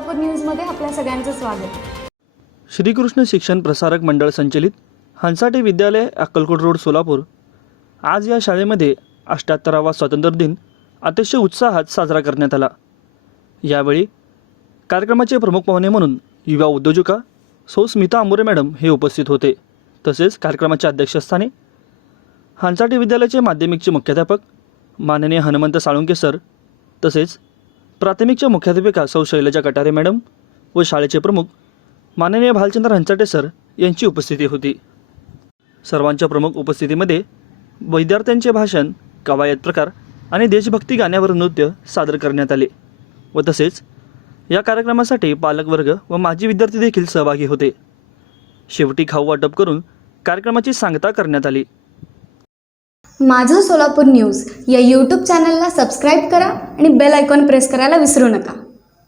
सोलापूर न्यूजमध्ये आपल्या सगळ्यांचं स्वागत। श्रीकृष्ण शिक्षण प्रसारक मंडळ संचलित हंसाटे विद्यालय अक्कलकोट रोड सोलापूर। आज या शाळेमध्ये 78वा स्वातंत्र्य दिन अतिशय उत्साहात साजरा करण्यात आला। यावेळी कार्यक्रमाचे प्रमुख पाहुणे म्हणून युवा उद्योजका सौ स्मिता आंबोरे मॅडम हे उपस्थित होते। तसेच कार्यक्रमाच्या अध्यक्षस्थानी हंसाटे विद्यालयाचे माध्यमिकचे मुख्याध्यापक माननीय हनुमंत साळुंके सर, तसेच प्राथमिकच्या मुख्याध्यापिका सौ शैलजा कटारे मॅडम व शाळेचे प्रमुख माननीय भालचंद्र हंसाटे सर यांची उपस्थिती होती। सर्वांच्या प्रमुख उपस्थितीमध्ये विद्यार्थ्यांचे भाषण, कवायत प्रकार आणि देशभक्ती गाण्यावर नृत्य सादर करण्यात आले व तसेच या कार्यक्रमासाठी पालकवर्ग व माजी विद्यार्थी देखील सहभागी होते। शेवटी खाऊ वाटप करून कार्यक्रमाची सांगता करण्यात आली। माझं सोलापूर न्यूज या यूट्यूब चॅनलला सबस्क्राईब करा आणि बेल आयकॉन प्रेस करायला विसरू नका।